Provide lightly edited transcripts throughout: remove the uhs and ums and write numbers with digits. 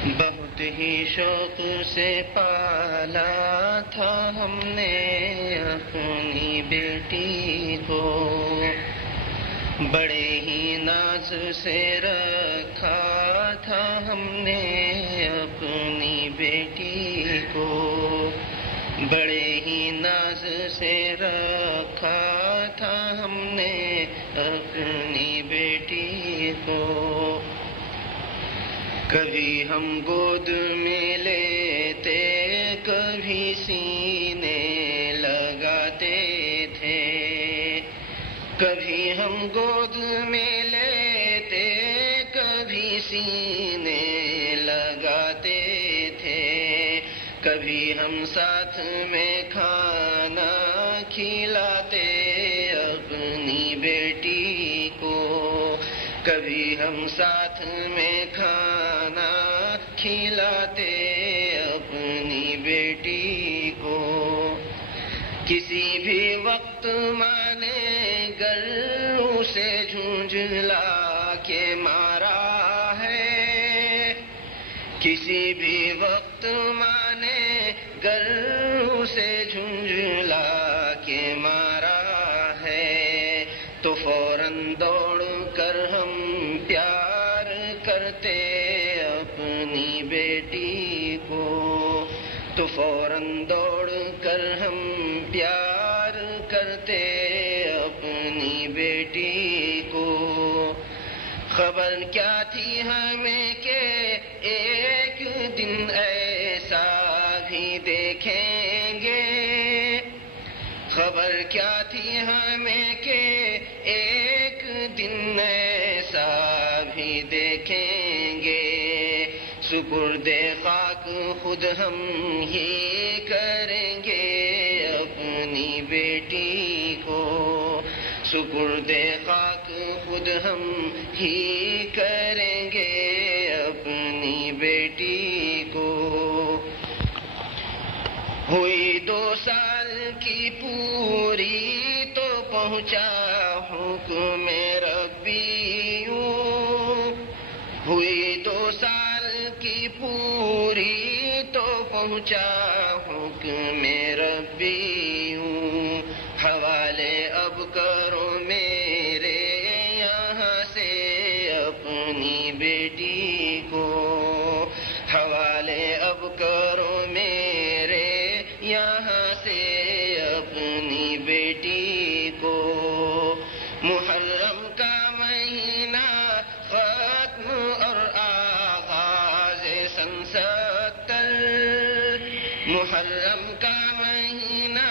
بہت ہی شوق سے پالا تھا ہم نے اپنی بیٹی کو، بڑے ہی ناز سے رکھا تھا ہم نے اپنی بیٹی کو، بڑے ہی ناز سے رکھا تھا ہم نے اپنی بیٹی کو۔ کبھی ہم گود میں لیتے، کبھی سینے لگاتے تھے، کبھی ہم گود میں لیتے، کبھی سینے لگاتے تھے، کبھی ہم ساتھ میں کھانا کھلاتے اپنی بیٹی کو، کبھی ہم ساتھ میں کھانا کھلاتے اپنی بیٹی کو۔ کسی بھی وقت ماں نے گر اسے جھنجھلا کے مارا ہے، کسی بھی وقت ماں نے گر اسے جھنجھلا کے مارا ہے، تو فوراً دوڑ کر ہم پیار کرتے اپنی بیٹی کو، تو فوراً دوڑ کر ہم پیار کرتے اپنی بیٹی کو۔ خبر کیا تھی ہمیں کہ ایک دن ایسا بھی دیکھیں گے، خبر کیا تھی ہمیں کہ ایک دن ایسا بھی دیکھیں گے، سپرد خاک خود ہم ہی کریں گے اپنی بیٹی کو، سپرد خاک خود ہم ہی کریں گے اپنی بیٹی کو۔ ہوئی 2 سال کی پوری تو پہنچا حکم ربی یوں، ہوئی 2 سال کی پوری تو پہنچا حکم ربی یوں، حوالے اب کرو میرے یہاں سے اپنی بیٹی کو، حوالے اب کرو میرے یہاں سے اپنی بیٹی کو۔ محرم کا مہینہ ختم اور آغاز سن 70، محرم کا مہینہ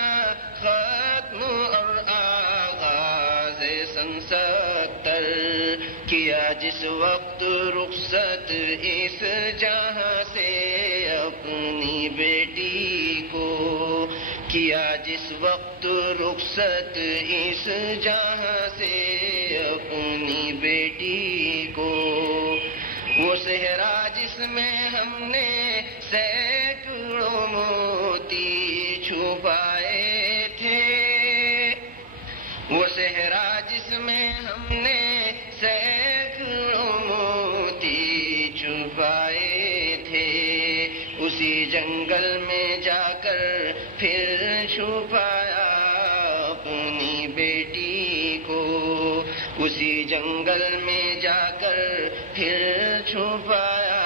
ختم اور آغاز سن 70، کیا جس وقت رخصت اس جہاں سے اپنی بیٹی کو، کیا جس وقت رخصت اس جہاں سے اپنی بیٹی کو۔ وہ صحرا جس میں ہم نے سینکڑوں موتی چھپائے تھے، وہ صحرا جس میں ہم نے سینکڑوں موتی چھپائے تھے، اسی جنگل میں جا کر پھر چھپایا اپنی بیٹی کو، اسی جنگل میں جا کر پھر چھپایا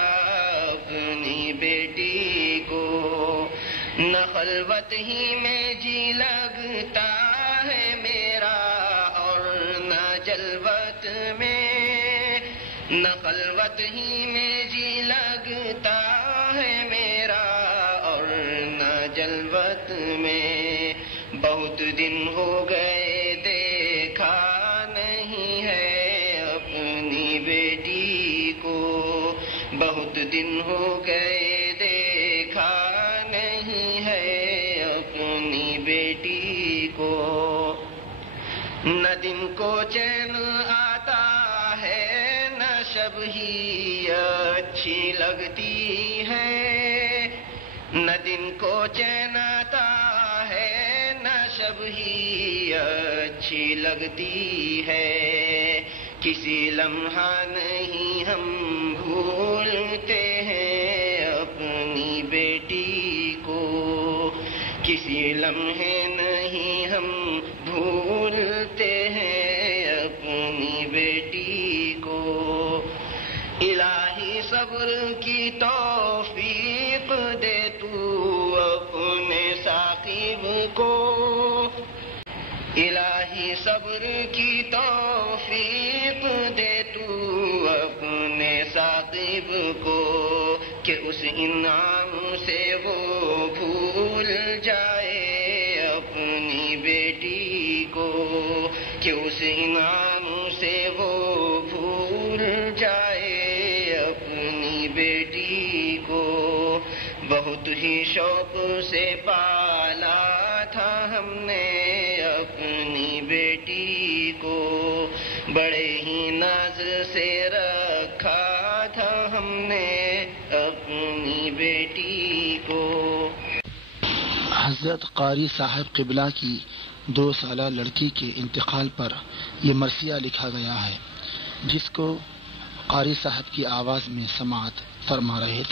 اپنی بیٹی کو۔ نہ خلوت ہی میں جی لگتا ہے میرا اور نہ جلوت میں، نہ خلوت ہی میں جی لگتا ہے میرا اور نہ جلوت میں، بہت دن ہو گئے دیکھا نہیں ہے اپنی بیٹی کو، بہت دن ہو گئے دیکھا نہیں ہے اپنی بیٹی کو۔ نہ دن کو چین آتا ہے نہ شب ہی اچھی لگتی ہے، نہ دن کو چین آتا ہے نہ شب ہی اچھی لگتی ہے، کسی لمحہ نہیں ہم بھولتے ہیں کسی لمحے نہیں ہم بھولتے ہیں اپنی بیٹی کو. الہی صبر کی توفیق دے تو اپنے ثاقب کو. الہی صبر کی توفیق دے تو اپنے ثاقب کو کہ اس انعام سے وہ بھول جائے اپنی بیٹی کو. کہ اس انعام سے وہ بھول جائے اپنی بیٹی کو. بہت ہی شوق سے پالا تھا ہم نے اپنی بیٹی کو. بڑے ہی ناز سے رکھا تھا ہم نے اپنی بیٹی کو. حضرت قاری صاحب قبلہ کی 2 سالہ لڑکی کے انتقال پر یہ مرثیہ لکھا گیا ہے، جس کو قاری صاحب کی آواز میں سماعت فرما رہے تھے.